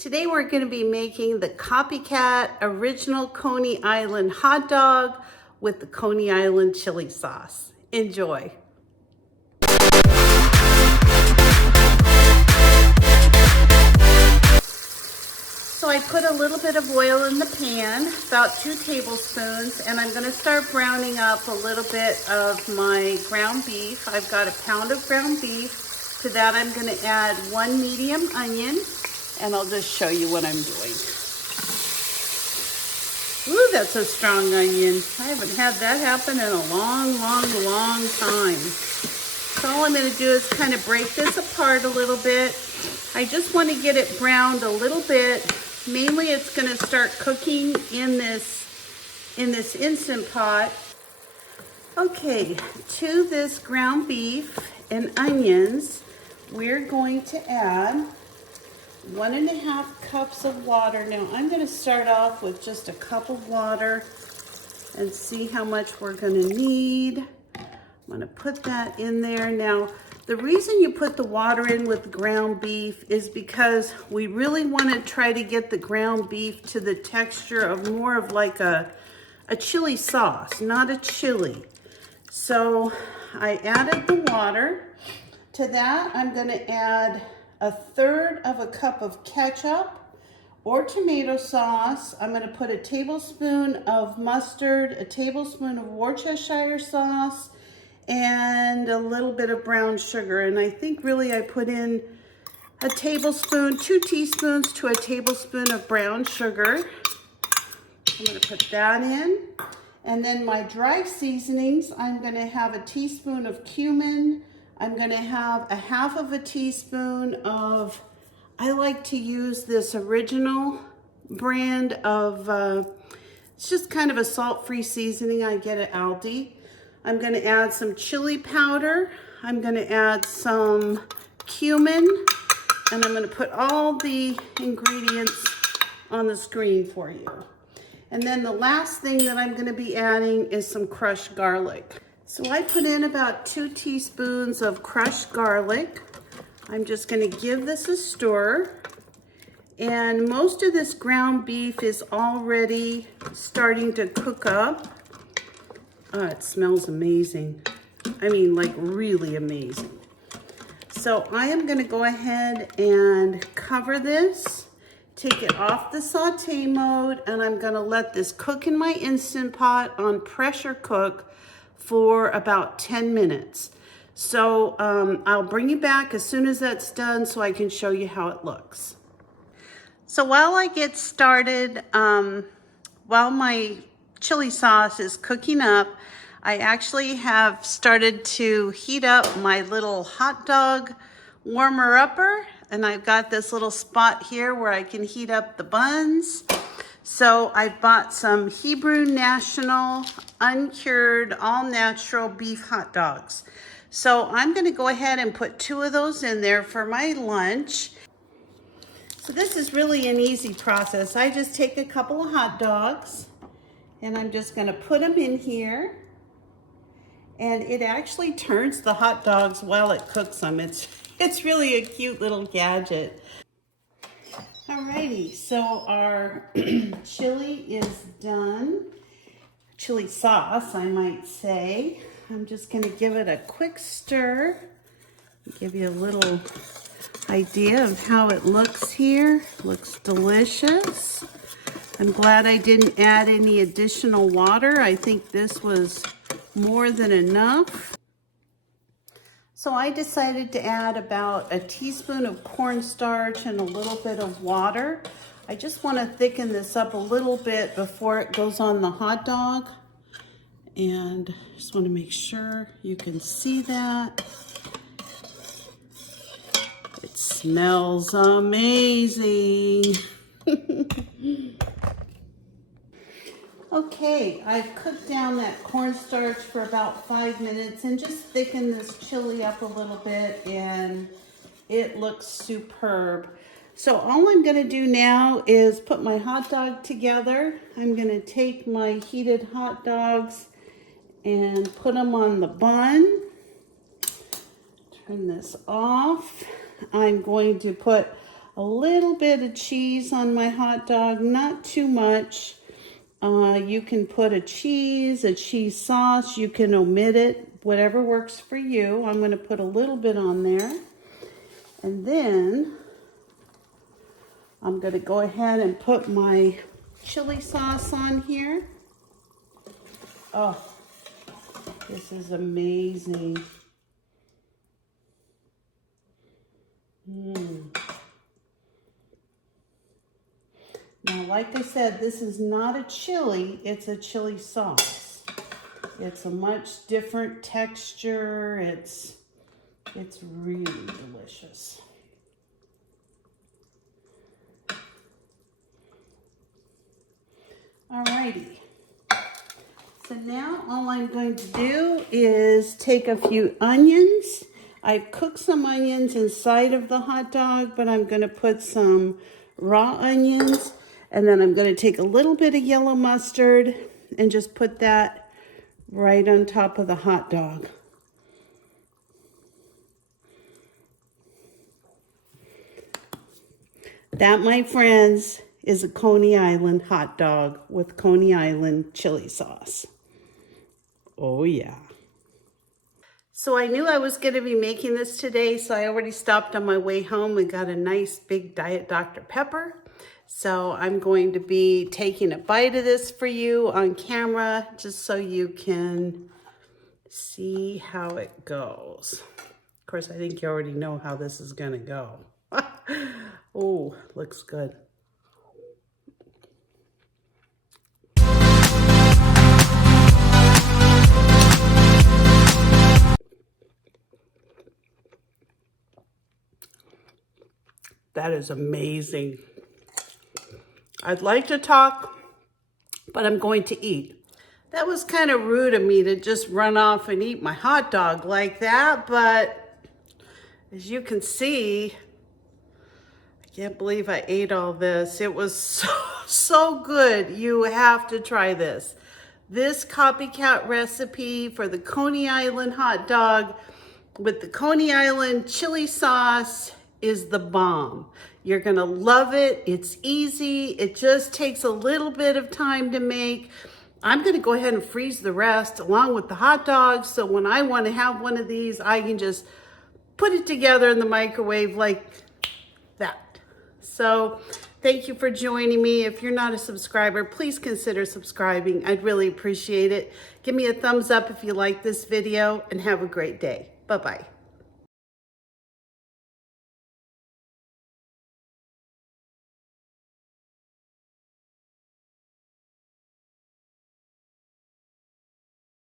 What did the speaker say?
Today we're going to be making the Copycat Original Coney Island hot dog with the Coney Island chili sauce. Enjoy. So I put a little bit of oil in the pan, about 2 tablespoons, and I'm going to start browning up a little bit of my ground beef. I've got a pound of ground beef. To that I'm going to add 1 medium onion, and I'll just show you what I'm doing. Ooh, that's a strong onion. I haven't had that happen in a long time. So all I'm going to do is kind of break this apart a little bit. I just want to get it browned a little bit. Mainly it's going to start cooking in this Instant Pot. Okay, to this ground beef and onions, we're going to add 1.5 cups of water. Now I'm going to start off with just a cup of water and see how much we're going to need. I'm going to put that in there. Now the reason you put the water in with the ground beef is because we really want to try to get the ground beef to the texture of more of like a chili sauce, not a chili. So I added the water. To that I'm going to add 1/3 of a cup of ketchup or tomato sauce. I'm going to put a tablespoon of mustard, a tablespoon of Worcestershire sauce, and a little bit of brown sugar. And I think really I put in a tablespoon, 2 teaspoons to a tablespoon of brown sugar. I'm going to put that in. And then my dry seasonings, I'm going to have a teaspoon of cumin. I'm going to have 1/2 teaspoon of, I like to use this original brand of, it's just kind of a salt-free seasoning I get at Aldi. I'm going to add some chili powder. I'm going to add some cumin, and I'm going to put all the ingredients on the screen for you. And then the last thing that I'm going to be adding is some crushed garlic. So I put in about 2 teaspoons of crushed garlic. I'm just going to give this a stir. And most of this ground beef is already starting to cook up. Oh, it smells amazing. I mean, like really amazing. So I am going to go ahead and cover this, take it off the saute mode, and I'm going to let this cook in my Instant Pot on pressure cook for about 10 minutes. So I'll bring you back as soon as that's done so I can show you how it looks. So while I get started, while my chili sauce is cooking up, I actually have started to heat up my little hot dog warmer upper, and I've got this little spot here where I can heat up the buns. So I bought some Hebrew National uncured all-natural beef hot dogs. So I'm going to go ahead and put 2 of those in there for my lunch. So this is really an easy process. I just take a couple of hot dogs and I'm just going to put them in here. And it actually turns the hot dogs while it cooks them. It's really a cute little gadget. Alrighty, so our chili is done. Chili sauce, I might say. I'm just going to give it a quick stir. Give you a little idea of how it looks here. Looks delicious. I'm glad I didn't add any additional water. I think this was more than enough. So I decided to add about a teaspoon of cornstarch and a little bit of water. I just want to thicken this up a little bit before it goes on the hot dog. And just want to make sure you can see that. It smells amazing. Okay, I've cooked down that cornstarch for about 5 minutes and just thickened this chili up a little bit, and it looks superb. So all I'm going to do now is put my hot dog together. I'm going to take my heated hot dogs and put them on the bun. Turn this off. I'm going to put a little bit of cheese on my hot dog, not too much. You can put a cheese sauce, you can omit it, whatever works for you. I'm going to put a little bit on there. And then I'm going to go ahead and put my chili sauce on here. Oh, this is amazing. Now, like I said, this is not a chili, it's a chili sauce. It's a much different texture. It's really delicious. Alrighty. So now all I'm going to do is take a few onions. I've cooked some onions inside of the hot dog, but I'm going to put some raw onions, and then I'm going to take a little bit of yellow mustard and just put that right on top of the hot dog. That, my friends, is a Coney Island hot dog with Coney Island chili sauce. Oh yeah. So I knew I was going to be making this today, so I already stopped on my way home and got a nice big Diet Dr. Pepper. So I'm going to be taking a bite of this for you on camera, just so you can see how it goes. Of course, I think you already know how this is going to go. Oh, looks good. That is amazing. I'd like to talk, but I'm going to eat. That was kind of rude of me to just run off and eat my hot dog like that, but as you can see, I can't believe I ate all this. It was so good. You have to try this. This copycat recipe for the Coney Island hot dog with the Coney Island chili sauce is the bomb. You're gonna love it. It's easy. It just takes a little bit of time to make. I'm gonna go ahead and freeze the rest along with the hot dogs, so when I wanna have one of these, I can just put it together in the microwave like that. So thank you for joining me. If you're not a subscriber, please consider subscribing. I'd really appreciate it. Give me a thumbs up if you like this video, and have a great day. Bye-bye.